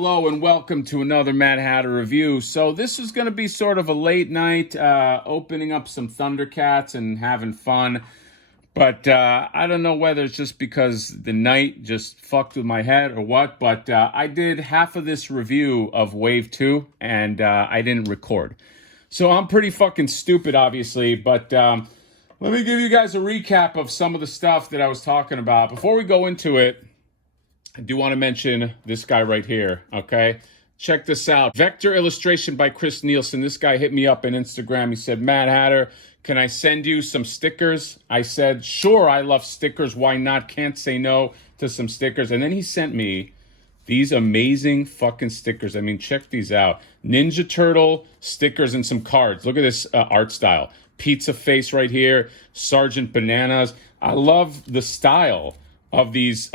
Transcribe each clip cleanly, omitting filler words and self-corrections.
Hello and welcome to another Mad Hatter review. So this is going to be sort of a late night, opening up some Thundercats and having fun. But I don't know whether it's just because the night just fucked with my head or what, but I did half of this review of Wave 2 and I didn't record. So I'm pretty fucking stupid, obviously, but let me give you guys a recap of some of the stuff that I was talking about. Before we go into it, I do want to mention this guy right here, okay? Check this out. Vector illustration by Chris Nielsen. This guy hit me up on Instagram. He said, Mad Hatter, can I send you some stickers? I said, sure, I love stickers. Why not? Can't say no to some stickers. And then he sent me these amazing fucking stickers. I mean, check these out. Ninja Turtle stickers and some cards. Look at this art style. Pizza face right here. Sergeant Bananas. I love the style of these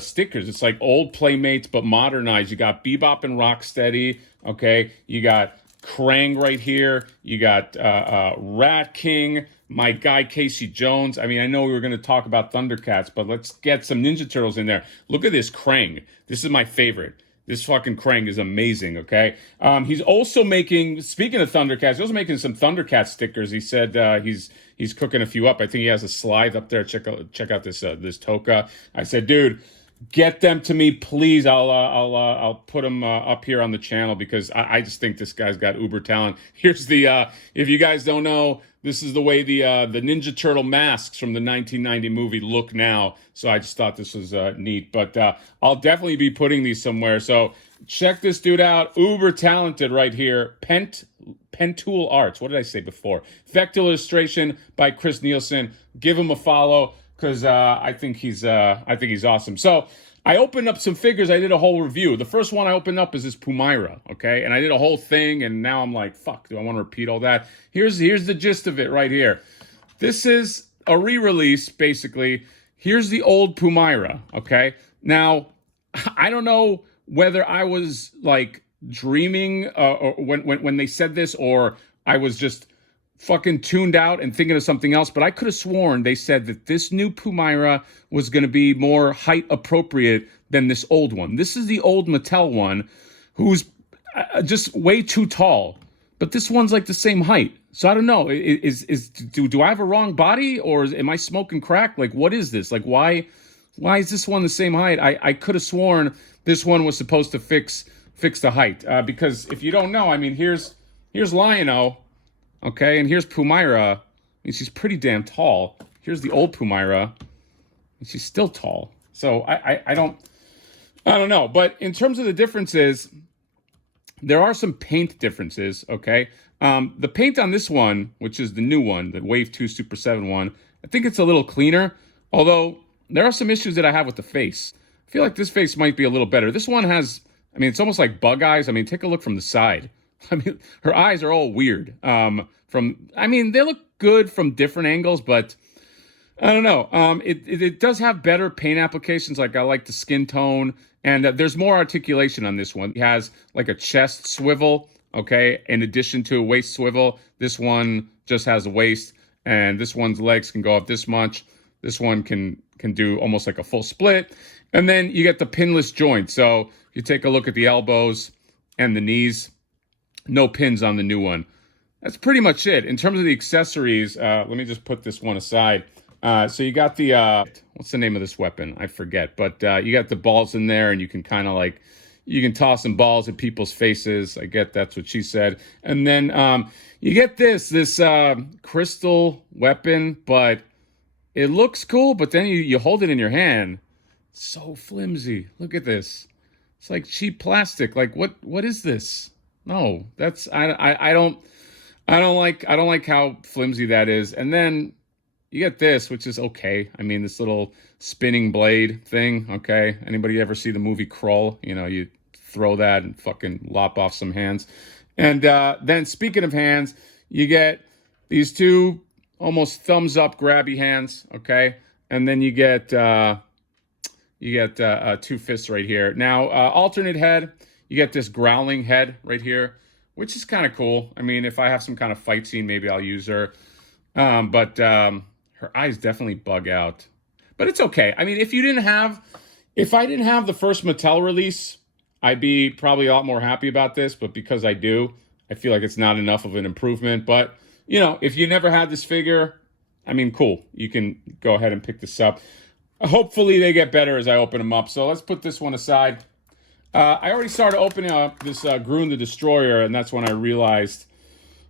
stickers. It's like old Playmates but modernized. You got Bebop and Rocksteady, okay? You got Krang right here. You got Rat King, my guy Casey Jones. I mean, I know we were going to talk about Thundercats, but let's get some Ninja Turtles in there. Look at this Krang. This is my favorite. This fucking Krang is amazing, okay? He's also making, speaking of Thundercats, he's also making some Thundercat stickers. He said he's cooking a few up. I think he has a slide up there. Check out this this Toka. I said, dude, get them to me, please. I'll put them up here on the channel because I just think this guy's got uber talent. Here's the if you guys don't know, this is the way the Ninja Turtle masks from the 1990 movie look now. So I just thought this was neat. But I'll definitely be putting these somewhere. So check this dude out. Uber talented right here. Pentool Arts. What did I say before? Vector illustration by Chris Nielsen. Give him a follow because I think he's awesome. So I opened up some figures. I did a whole review. The first one I opened up is this Pumyra, okay? And I did a whole thing, and now I'm like, fuck, do I want to repeat all that? Here's the gist of it right here. This is a re-release, basically. Here's the old Pumyra, okay? Now, I don't know whether I was, like, dreaming or when they said this, or I was just fucking tuned out and thinking of something else, but I could have sworn they said that this new Pumyra was going to be more height appropriate than this old one. This is the old Mattel one, who's just way too tall, but this one's like the same height. So I don't know. Do I have a wrong body, or am I smoking crack? Like, what is this? Like, why is this one the same height? I could have sworn this one was supposed to fix the height, because if you don't know, I mean, here's Lion-O. Okay, and here's Pumyra, and she's pretty damn tall. Here's the old Pumyra, and she's still tall. So I don't know. But in terms of the differences, there are some paint differences, okay? The paint on this one, which is the new one, the Wave 2 Super 7 one, I think it's a little cleaner, although there are some issues that I have with the face. I feel like this face might be a little better. This one has, I mean, it's almost like bug eyes. I mean, take a look from the side. I mean, her eyes are all weird. I mean, they look good from different angles, but I don't know. It does have better paint applications. Like, I like the skin tone, and there's more articulation on this one. It has like a chest swivel, okay, in addition to a waist swivel. This one just has a waist, and this one's legs can go up this much. This one can do almost like a full split. And then you get the pinless joint. So you take a look at the elbows and the knees. No pins on the new one. That's pretty much it. In terms of the accessories, let me just put this one aside. So you got the, what's the name of this weapon? I forget. But you got the balls in there, and you can kind of like, you can toss some balls at people's faces. I get that's what she said. And then you get this crystal weapon, but it looks cool, but then you hold it in your hand. It's so flimsy. Look at this. It's like cheap plastic. Like, what is this? No, that's I don't like how flimsy that is. And then you get this, which is okay. I mean, this little spinning blade thing, okay? Anybody ever see the movie Krull? You know, you throw that and fucking lop off some hands. And then speaking of hands, you get these two almost thumbs up grabby hands, okay? And then you get two fists right here. Now, alternate head. You get this growling head right here, which is kind of cool. I mean, if I have some kind of fight scene, maybe I'll use her. But her eyes definitely bug out. But it's okay. I mean, if I didn't have the first Mattel release, I'd be probably a lot more happy about this, but because I do, I feel like it's not enough of an improvement. But, you know, if you never had this figure, I mean, cool. You can go ahead and pick this up. Hopefully they get better as I open them up. So let's put this one aside. I already started opening up this Grune the Destroyer, and that's when I realized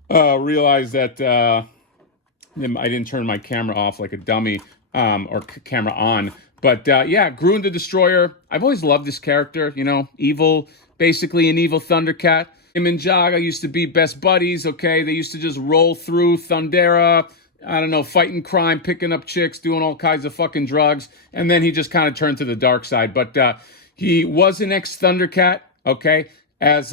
that I didn't turn my camera off like a dummy, or camera on. But yeah, Grune the Destroyer. I've always loved this character. You know, evil, basically an evil Thundercat. Him and Jaga used to be best buddies. Okay, they used to just roll through Thundera. I don't know, fighting crime, picking up chicks, doing all kinds of fucking drugs, and then he just kind of turned to the dark side. But he was an ex-Thundercat, okay, as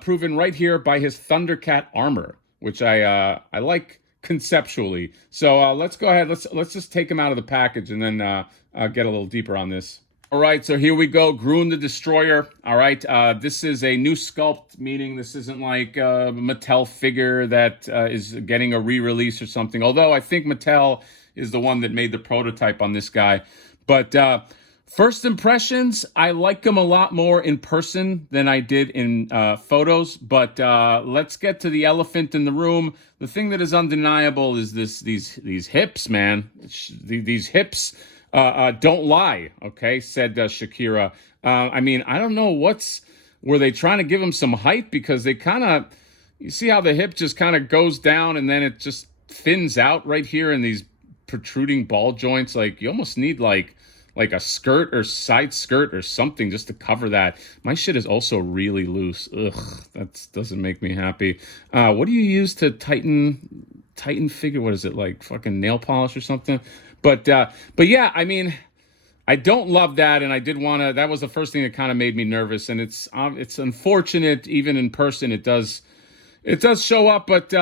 proven right here by his Thundercat armor, which I like conceptually. So let's go ahead. Let's just take him out of the package and then get a little deeper on this. All right, so here we go, Grune the Destroyer. All right, this is a new sculpt, meaning this isn't like a Mattel figure that is getting a re-release or something, although I think Mattel is the one that made the prototype on this guy. But first impressions, I like him a lot more in person than I did in photos, but let's get to the elephant in the room. The thing that is undeniable is these hips, man. These hips don't lie, okay, said Shakira. I mean, I don't know were they trying to give him some height? Because they kind of, you see how the hip just kind of goes down and then it just thins out right here in these protruding ball joints. Like, you almost need like a skirt or side skirt or something just to cover that. My shit is also really loose. Ugh, that doesn't make me happy. What do you use to tighten figure? What is it, like fucking nail polish or something? But yeah, I mean, I don't love that, and I did want to. That was the first thing that kind of made me nervous, and it's unfortunate. Even in person, it does show up. But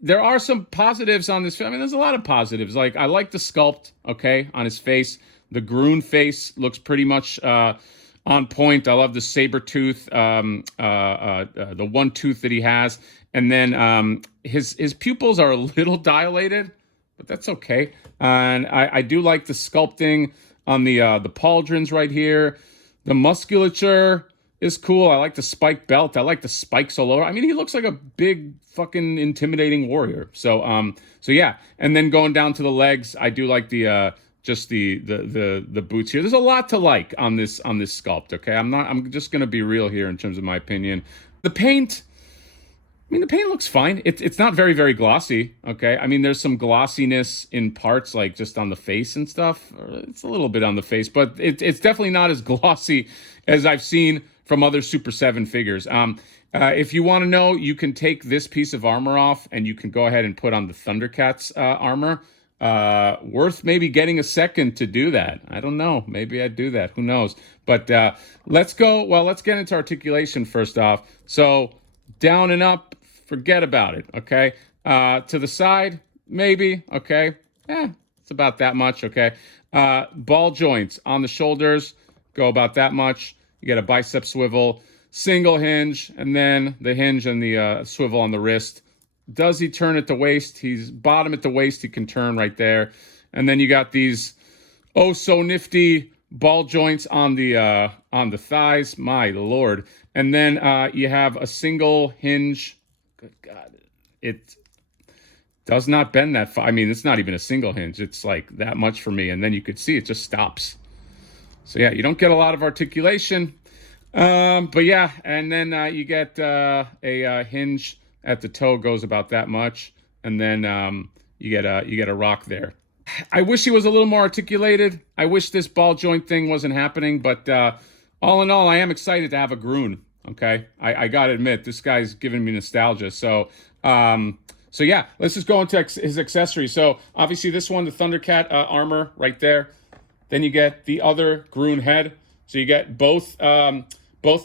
there are some positives on this film. I mean, there's a lot of positives. Like, I like the sculpt, okay, on his face. The Grune face looks pretty much on point. I love the saber tooth, the one tooth that he has, and then his pupils are a little dilated, but that's okay. And I do like the sculpting on the pauldrons right here. The musculature is cool. I like the spike belt. I like the spikes all over. I mean, he looks like a big fucking intimidating warrior. So yeah. And then going down to the legs, I do like the just the boots here. There's a lot to like on this sculpt. Okay, I'm just gonna be real here in terms of my opinion. The paint. I mean, the paint looks fine. It's not very, very glossy, okay? I mean, there's some glossiness in parts, like just on the face and stuff. It's a little bit on the face, but it's definitely not as glossy as I've seen from other Super 7 figures. If you want to know, you can take this piece of armor off, and you can go ahead and put on the Thundercats armor. Worth maybe getting a second to do that. I don't know. Maybe I'd do that. Who knows? But let's go. Well, let's get into articulation first off. So down and up, forget about it, okay? To the side, maybe, okay? It's about that much, okay? Ball joints on the shoulders, go about that much. You get a bicep swivel, single hinge, and then the hinge and the swivel on the wrist. Does he turn at the waist? He's bottom at the waist, he can turn right there. And then you got these oh so nifty ball joints on the thighs, my lord. And then you have a single hinge. Good God, it does not bend that far. I mean, it's not even a single hinge. It's like that much for me. And then you could see it just stops. So yeah, you don't get a lot of articulation. But yeah, and then you get a hinge at the toe, goes about that much. And then you get a rock there. I wish he was a little more articulated. I wish this ball joint thing wasn't happening. But all in all, I am excited to have a Grune. Okay, I gotta admit, this guy's giving me nostalgia. So yeah, let's just go into his accessories. So obviously this one, the Thundercat armor right there. Then you get the other Grune head. So you get both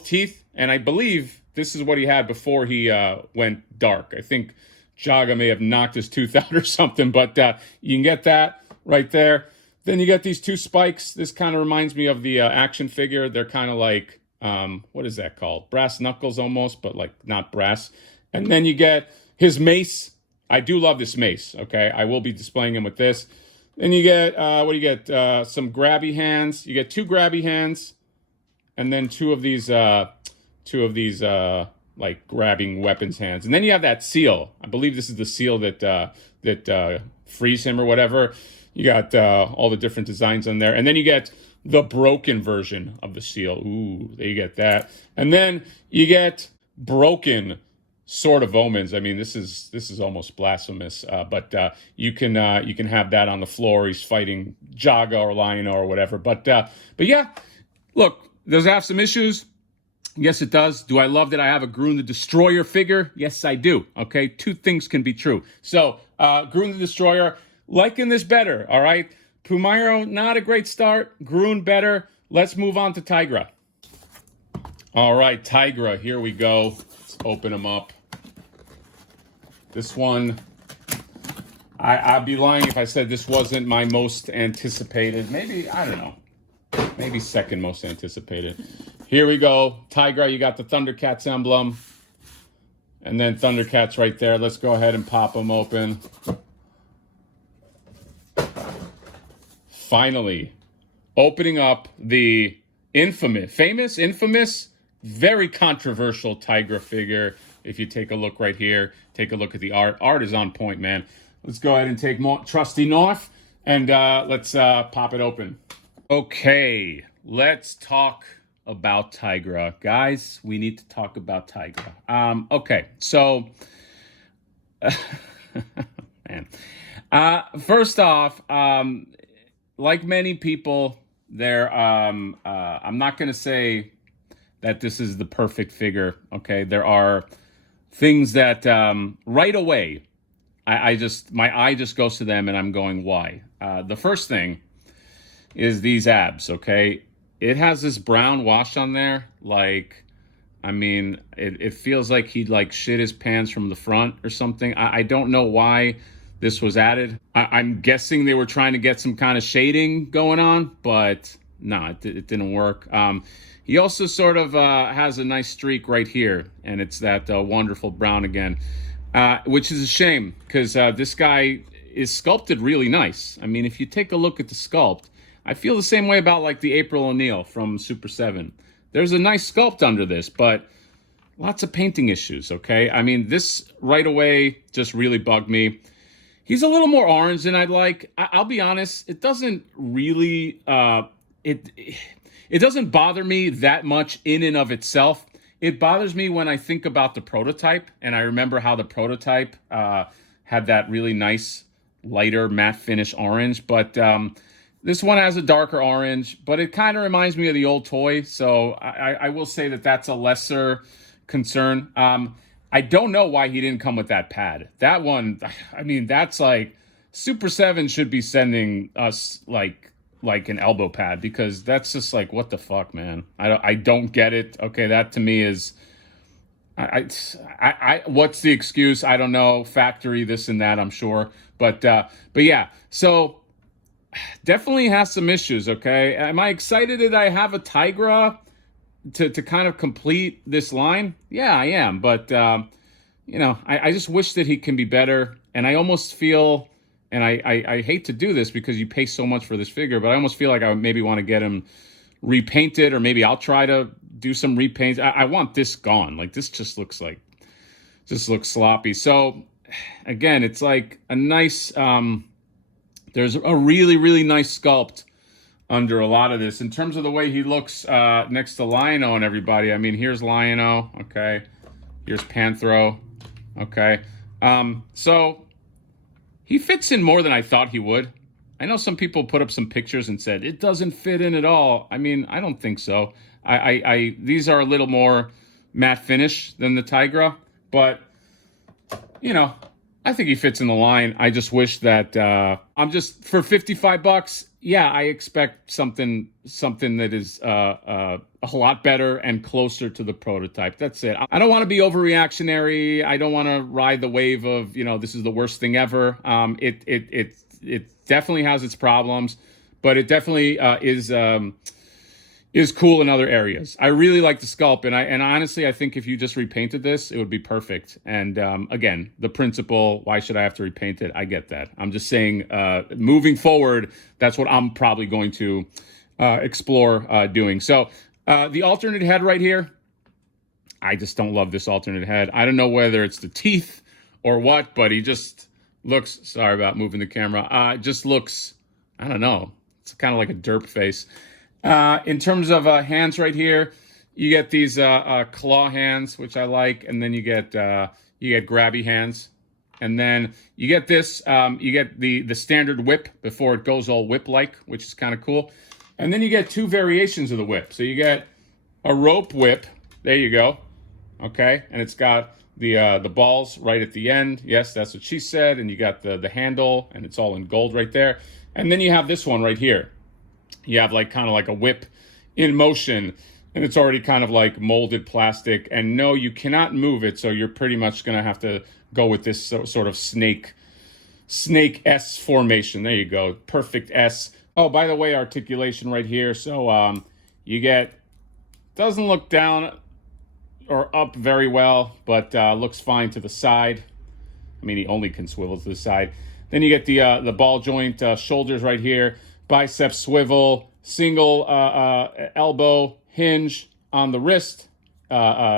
teeth, and I believe this is what he had before he went dark. I think Jaga may have knocked his tooth out or something, but you can get that right there. Then you get these two spikes. This kind of reminds me of the action figure. They're kind of like, what is that called? Brass knuckles almost, but like not brass. And then you get his mace. I do love this mace, okay? I will be displaying him with this. Then you get, what do you get? Some grabby hands. You get two grabby hands. and then two of these like grabbing weapons hands, and then you have that seal. I believe this is the seal that frees him or whatever. You got all the different designs on there, and then you get the broken version of the seal. Ooh, there you get that, and then you get broken Sword of Omens. I mean, this is almost blasphemous, but you can have that on the floor. He's fighting Jaga or Lion or whatever. But yeah, look, does it have some issues? Yes, it does. Do I love that I have a Grune the Destroyer figure? Yes, I do. Okay, two things can be true. So Grune the Destroyer, liking this better. All right, Pumyra, not a great start. Grune better. Let's move on to Tygra. All right, Tygra, here we go. Let's open them up. This one, I'd be lying if I said this wasn't my most anticipated. Maybe, I don't know. Maybe second most anticipated. Here we go. Tygra, you got the Thundercats emblem. And then Thundercats right there. Let's go ahead and pop them open. Finally, opening up the infamous, very controversial Tygra figure. If you take a look right here, take a look at the art. Art is on point, man. Let's go ahead and take more trusty North, and let's pop it open. Okay, let's talk about Tygra. Guys, we need to talk about Tygra. Okay, so, man. First off, like many people, I'm not going to say that this is the perfect figure, okay? There are things that right away, my eye just goes to them and I'm going, why? The first thing is these abs, okay? It has this brown wash on there. Like, I mean, it feels like he'd like shit his pants from the front or something. I don't know why this was added. I'm guessing they were trying to get some kind of shading going on, but no, it didn't work. He also sort of has a nice streak right here, and it's that wonderful brown again, which is a shame because this guy is sculpted really nice. I mean, if you take a look at the sculpt, I feel the same way about like the April O'Neil from Super 7. There's a nice sculpt under this, but lots of painting issues, okay? I mean, this right away just really bugged me. He's a little more orange than I'd like. I'll be honest, it doesn't really, it doesn't bother me that much in and of itself. It bothers me when I think about the prototype, and I remember how the prototype had that really nice, lighter matte finish orange, but this one has a darker orange, but it kind of reminds me of the old toy, so I will say that that's a lesser concern. I don't know why he didn't come with that pad. That one, I mean, that's like, Super 7 should be sending us like an elbow pad, because that's just like, what the fuck, man? I don't get it. Okay, that to me is, what's the excuse? I don't know. Factory, this and that, I'm sure. But yeah, so definitely has some issues, okay? Am I excited that I have a Tygra to kind of complete this line? Yeah, I am. But, you know, I just wish that he can be better. And I almost feel, and I hate to do this because you pay so much for this figure, but I almost feel like I maybe want to get him repainted, or maybe I'll try to do some repaints. I want this gone. Like, this just looks sloppy. So, again, it's like a nice, there's a really, really nice sculpt under a lot of this. In terms of the way he looks next to Lion-O and everybody, I mean, here's Lion-O, okay? Here's Panthro, okay? So he fits in more than I thought he would. I know some people put up some pictures and said, it doesn't fit in at all. I mean, I don't think so. These are a little more matte finish than the Tygra, but, you know, I think he fits in the line. I just wish that I'm just, for $55, yeah, I expect something that is a lot better and closer to the prototype. That's it. I don't want to be overreactionary. I don't want to ride the wave of, you know, this is the worst thing ever. It definitely has its problems, but it definitely is cool in other areas. I really like the sculpt, and honestly, I think if you just repainted this, it would be perfect. And again, the principle, why should I have to repaint it? I get that. I'm just saying, moving forward, that's what I'm probably going to explore doing. So The alternate head right here, I just don't love this alternate head. I don't know whether it's the teeth or what, but he just looks, sorry about moving the camera, just looks, I don't know, it's kind of like a derp face. In terms of hands right here, you get these claw hands, which I like, and then you get grabby hands. And then you get this, you get the standard whip before it goes all whip-like, which is kind of cool. And then you get two variations of the whip. So you get a rope whip. There you go. Okay, and it's got the balls right at the end. Yes, that's what she said. And you got the handle, and it's all in gold right there. And then you have this one right here. You have like kind of like a whip in motion, and it's already kind of like molded plastic. And no, you cannot move it, so you're pretty much gonna have to go with this sort of snake S formation. There you go, perfect S. Oh, by the way, articulation right here. So you get, doesn't look down or up very well, but looks fine to the side. I mean, he only can swivel to the side. Then you get the ball joint shoulders right here, bicep swivel, single elbow hinge on the wrist,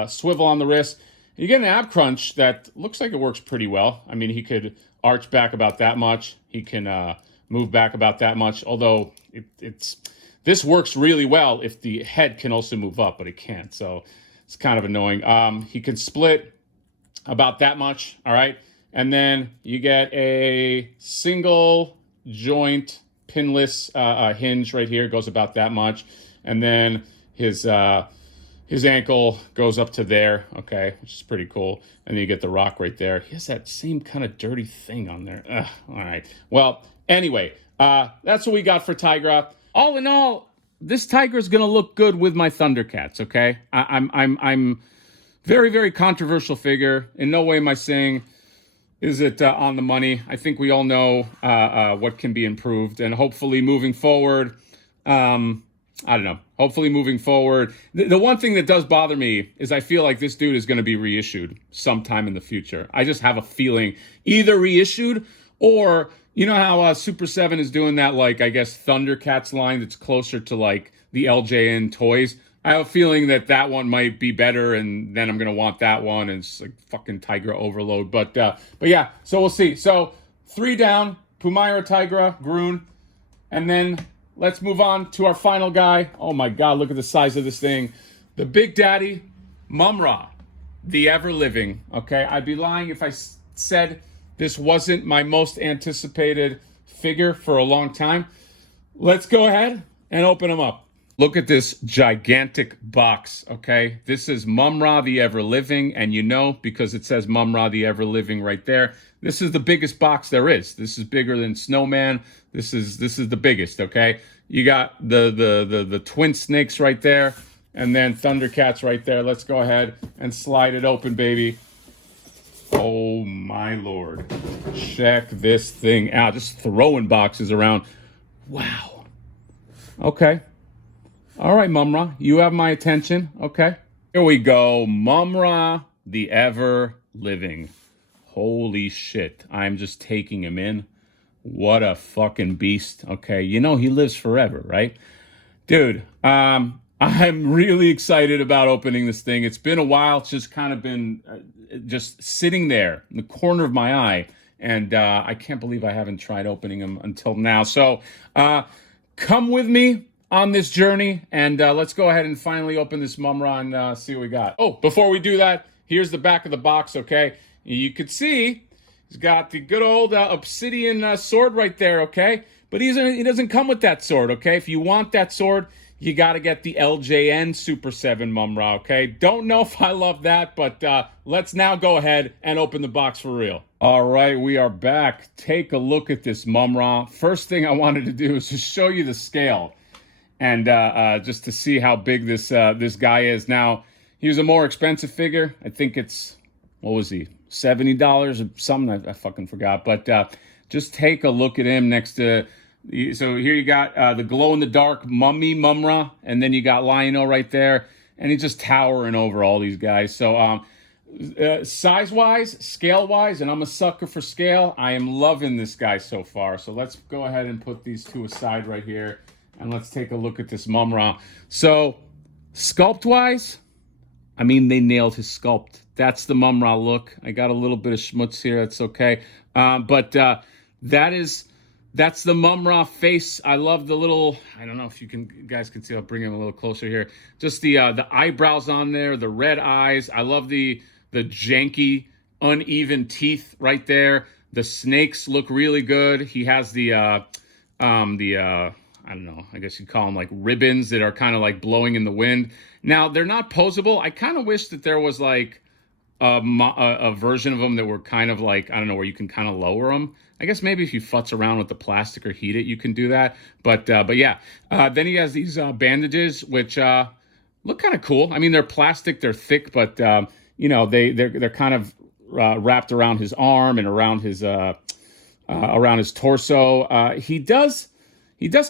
swivel on the wrist. You get an ab crunch that looks like it works pretty well. I mean, he could arch back about that much. He can move back about that much, although this works really well if the head can also move up, but it can't, so it's kind of annoying. He can split about that much, all right? And then you get a single joint pinless hinge right here, goes about that much. And then his ankle goes up to there, okay, which is pretty cool. And then you get the rock right there. He has that same kind of dirty thing on there. Ugh, all right. Well, anyway, that's what we got for Tygra. All in all, this Tygra is gonna look good with my Thundercats, okay? I'm very, very controversial figure. In no way am I saying is it on the money. I think we all know what can be improved, and hopefully moving forward, I don't know. Hopefully moving forward. The one thing that does bother me is I feel like this dude is going to be reissued sometime in the future. I just have a feeling either reissued or, you know how Super7 is doing that, like, I guess, Thundercats line that's closer to, like, the LJN toys. I have a feeling that one might be better, and then I'm going to want that one, and it's like fucking Tygra overload. But yeah, so we'll see. So 3 down, Pumyra, Tygra, Grune, and then let's move on to our final guy. Oh my God, look at the size of this thing. The Big Daddy, Mumm-ra, the ever-living, okay? I'd be lying if I said this wasn't my most anticipated figure for a long time. Let's go ahead and open them up. Look at this gigantic box, okay? This is Mumm-ra, the ever-living, and you know, because it says Mumm-ra, the ever-living right there, this is the biggest box there is. This is bigger than Snowman. This is the biggest, okay? You got the twin snakes right there, and then Thundercats right there. Let's go ahead and slide it open, baby. Oh my Lord. Check this thing out. Just throwing boxes around. Wow. Okay. All right, Mumm-ra, you have my attention. Okay. Here we go. Mumm-ra, the ever-living. Holy shit. I'm just taking him in. What a fucking beast. Okay, you know he lives forever, right? Dude, I'm really excited about opening this thing. It's been a while. It's just kind of been just sitting there in the corner of my eye. And I can't believe I haven't tried opening them until now. So come with me on this journey, and let's go ahead and finally open this Mumm-ra and see what we got. Oh, before we do that, here's the back of the box, okay? You could see he's got the good old obsidian sword right there, okay? But he doesn't come with that sword, okay? If you want that sword, you got to get the LJN Super7 Mumm-ra, okay? Don't know if I love that, but let's now go ahead and open the box for real. All right, we are back. Take a look at this Mumm-ra. First thing I wanted to do is just show you the scale, and just to see how big this guy is. Now, he was a more expensive figure. I think it's, what was he, $70 or something? I fucking forgot. But just take a look at him next to, so here you got the glow-in-the-dark Mumm-ra, and then you got Lion-O right there, and he's just towering over all these guys. So size-wise, scale-wise, and I'm a sucker for scale, I am loving this guy so far. So let's go ahead and put these two aside right here, and let's take a look at this Mumm-ra. So Sculpt-wise, I mean, they nailed his sculpt. That's the Mumm-ra look. I got a little bit of schmutz here. That's okay. But that is that's the Mumm-ra face. I love the little. I don't know if you guys can see. I'll bring him a little closer here. Just the eyebrows on there, the red eyes. I love the janky, uneven teeth right there. The snakes look really good. He has the I don't know, I guess you'd call them like ribbons that are kind of like blowing in the wind. Now, they're not posable. I kind of wish that there was like a version of them that were kind of like, I don't know, where you can kind of lower them. I guess maybe if you futz around with the plastic or heat it, you can do that. But yeah, then he has these bandages, which look kind of cool. I mean, they're plastic, they're thick, but you know, they're kind of wrapped around his arm and around his torso. He does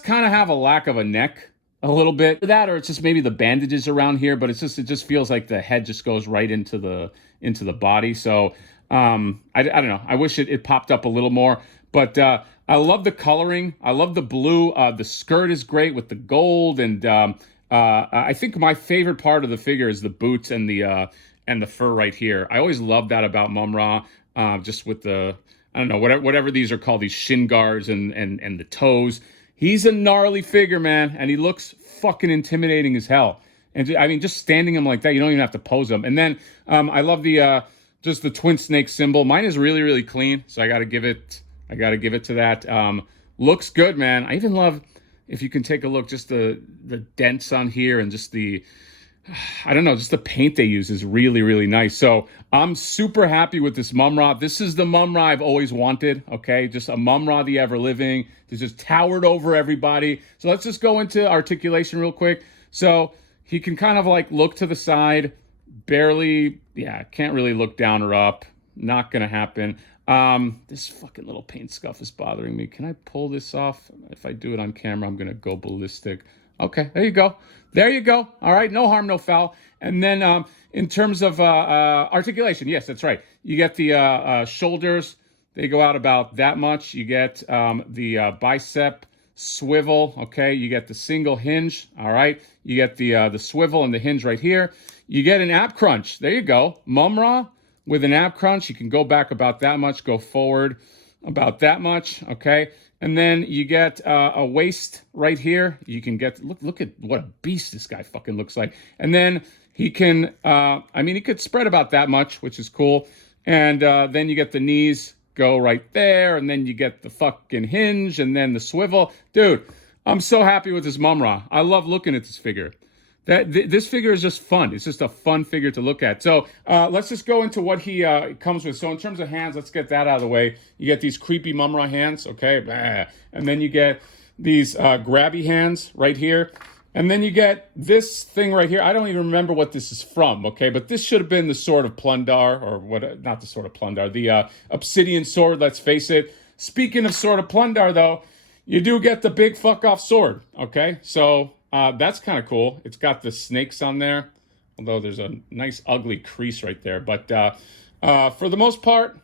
kind of have a lack of a neck a little bit. That, or it's just maybe the bandages around here, but it just feels like the head just goes right into the body. So I don't know. I wish it popped up a little more, but I love the coloring. I love the blue. The skirt is great with the gold, and I think my favorite part of the figure is the boots and the fur right here. I always love that about Mumm-ra, just with the, I don't know, whatever these are called, these shin guards and the toes. He's a gnarly figure, man, and he looks fucking intimidating as hell. And I mean, just standing him like that, you don't even have to pose him. And then I love the just the twin snake symbol. Mine is really, really clean, so I gotta give it to that. Looks good, man. I even love, if you can take a look, just the dents on here, and just the, I don't know, just the paint they use is really, really nice. So I'm super happy with this Mumm-ra. This is the Mumm-ra I've always wanted, okay? Just a Mumm-ra the ever-living. He's just towered over everybody. So let's just go into articulation real quick. So he can kind of like look to the side, barely, yeah, can't really look down or up. Not gonna happen. This fucking little paint scuff is bothering me. Can I pull this off? If I do it on camera, I'm gonna go ballistic. Okay, there you go. There you go. All right, no harm, no foul. And then in terms of articulation, yes, that's right. You get the shoulders. They go out about that much. You get the bicep swivel, okay? You get the single hinge, all right? You get the swivel and the hinge right here. You get an ab crunch. There you go. Mumm-ra with an ab crunch. You can go back about that much, go forward about that much, okay? And then you get a waist right here. You can get, look at what a beast this guy fucking looks like. And then he can, I mean, he could spread about that much, which is cool. And then you get the knees go right there. And then you get the fucking hinge and then the swivel. Dude, I'm so happy with this Mumm-ra. I love looking at this figure. This figure is just fun. It's just a fun figure to look at. So let's just go into what he comes with. So in terms of hands, let's get that out of the way. You get these creepy Mumm-ra hands, okay? And then you get these grabby hands right here. And then you get this thing right here. I don't even remember what this is from, okay? But this should have been the Sword of Plundar, or what? Not the Sword of Plundar, the Obsidian Sword, let's face it. Speaking of Sword of Plundar, though, you do get the big fuck-off sword, okay? So that's kind of cool. It's got the snakes on there, although there's a nice ugly crease right there. But for the most part,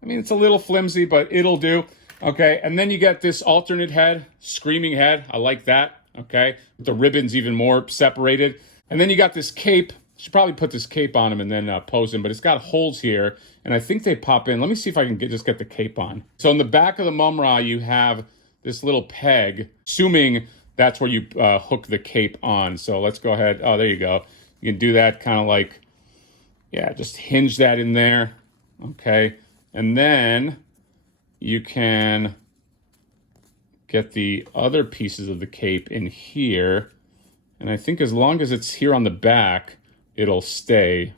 I mean, it's a little flimsy, but it'll do. Okay, and then you get this alternate head, screaming head. I like that, okay? The ribbon's even more separated. And then you got this cape. Should probably put this cape on him and then pose him, but it's got holes here, and I think they pop in. Let me see if I can just get the cape on. So in the back of the Mumm-ra, you have this little peg, assuming that's where you hook the cape on. So let's go ahead. Oh, there you go. You can do that kind of like, yeah, just hinge that in there. Okay. And then you can get the other pieces of the cape in here. And I think as long as it's here on the back, it'll stay.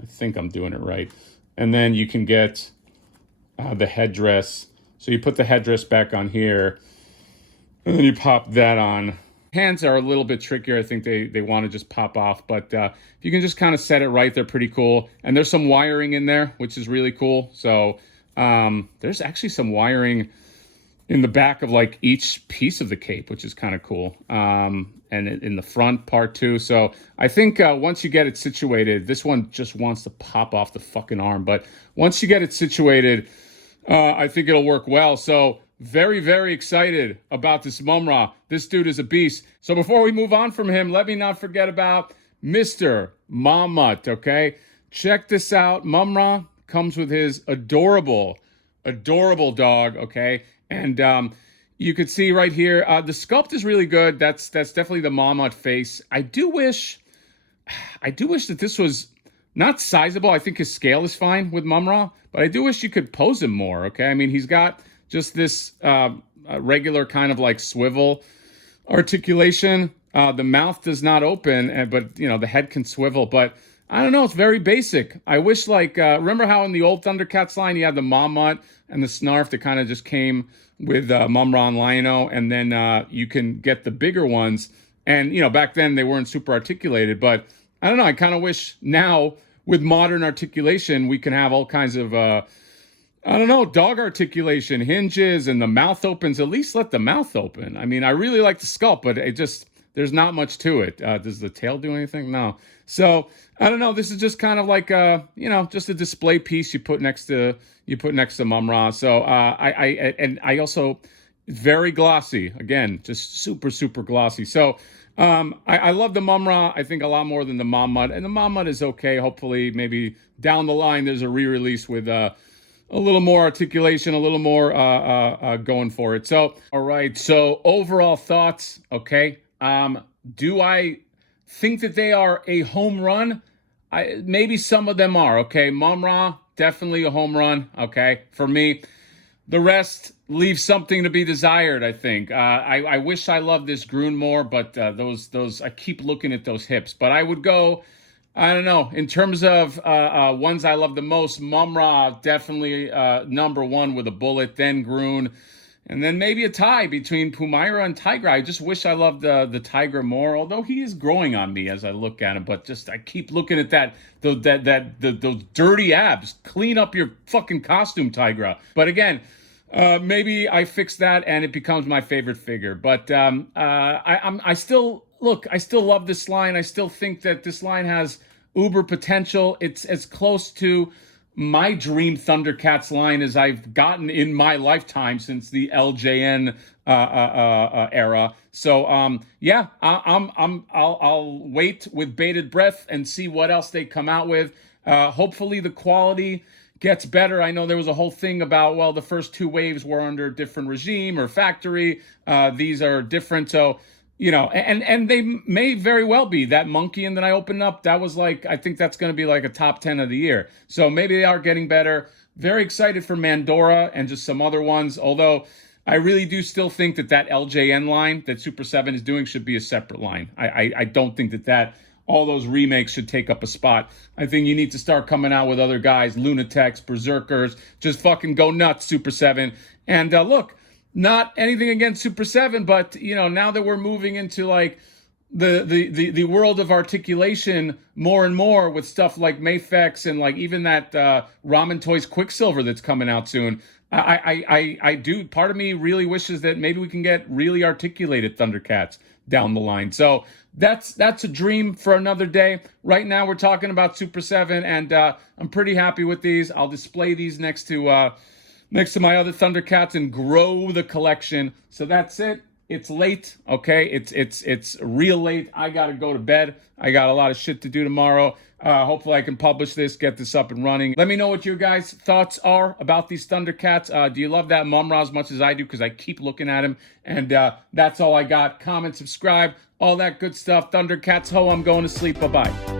I think I'm doing it right. And then you can get the headdress. So you put the headdress back on here, and then you pop that on. Hands are a little bit trickier. I think they want to just pop off. But if you can just kind of set it right, they're pretty cool. And there's some wiring in there, which is really cool. So there's actually some wiring in the back of like each piece of the cape, which is kind of cool. And in the front part too. So I think once you get it situated, this one just wants to pop off the fucking arm. But once you get it situated, I think it'll work well. So very, very excited about this Mumm-ra. This dude is a beast. So before we move on from him, let me not forget about Mr. Mammut, okay? Check this out. Mumm-ra comes with his adorable dog, okay? And you could see right here, the sculpt is really good. That's definitely the Mammut face. I do wish that this was not sizable. I think his scale is fine with Mumm-ra, but I do wish you could pose him more, okay? I mean, he's got just this regular kind of like swivel articulation. The mouth does not open, but you know, the head can swivel, but I don't know, it's very basic. I wish like, remember how in the old Thundercats line, you had the Mammut and the Snarf that kind of just came with Mumm-ra and Lion-O, and then you can get the bigger ones. And, you know, back then they weren't super articulated, but I don't know, I kind of wish now with modern articulation, we can have all kinds of, I don't know, dog articulation, hinges, and the mouth opens. At least let the mouth open. I mean, I really like the sculpt, but it just, there's not much to it. Does the tail do anything? No. So I don't know. This is just kind of like you know, just a display piece you put next to Mumm-ra. So I also very glossy. Again, just super glossy. So I love the Mumm-ra. I think a lot more than the Mammut, and the Mammut is okay. Hopefully, maybe down the line there's a re-release with a little more articulation, a little more going for it. So all right. So overall thoughts. Okay. Do I think that they are a home run? Maybe some of them are, okay? Mumm-ra, definitely a home run, okay, for me. The rest leave something to be desired, I think. I wish I loved this Grune more, but those I keep looking at those hips. But I would go, I don't know, in terms of ones I love the most, Mumm-ra, definitely number one with a bullet, then Grune. And then maybe a tie between Pumyra and Tygra. I just wish I loved the Tygra more, although he is growing on me as I look at him. But just I keep looking at those dirty abs. Clean up your fucking costume, Tygra. But again, maybe I fix that and it becomes my favorite figure. But I still love this line. I still think that this line has uber potential. It's as close to my dream Thundercats line as I've gotten in my lifetime since the LJN era. So yeah, I'll wait with bated breath and see what else they come out with. Hopefully the quality gets better. I know there was a whole thing about, well, the first two waves were under a different regime or factory. These are different. So, you know, and they may very well be. That Monkey that I opened up, that was like, I think that's going to be like a top 10 of the year. So maybe they are getting better. Very excited for Mandora and just some other ones. Although I really do still think that LJN line that Super7 is doing should be a separate line. I don't think that all those remakes should take up a spot. I think you need to start coming out with other guys, Lunatics, Berserkers, just fucking go nuts, Super7. And look, not anything against Super7, but you know, now that we're moving into like the world of articulation more and more with stuff like Mafex and like even that Ramen Toys Quicksilver that's coming out soon, I do, part of me really wishes that maybe we can get really articulated Thundercats down the line. So that's a dream for another day. Right now we're talking about Super7, and I'm pretty happy with these. I'll display these next to my other Thundercats and grow the collection. So that's it. It's late, okay? It's real late. I gotta go to bed. I got a lot of shit to do tomorrow. Hopefully I can publish this, get this up and running. Let me know what your guys' thoughts are about these Thundercats. Do you love that Mumm-ra as much as I do? Because I keep looking at him. And that's all I got. Comment, subscribe, all that good stuff. Thundercats, ho, I'm going to sleep. Bye-bye.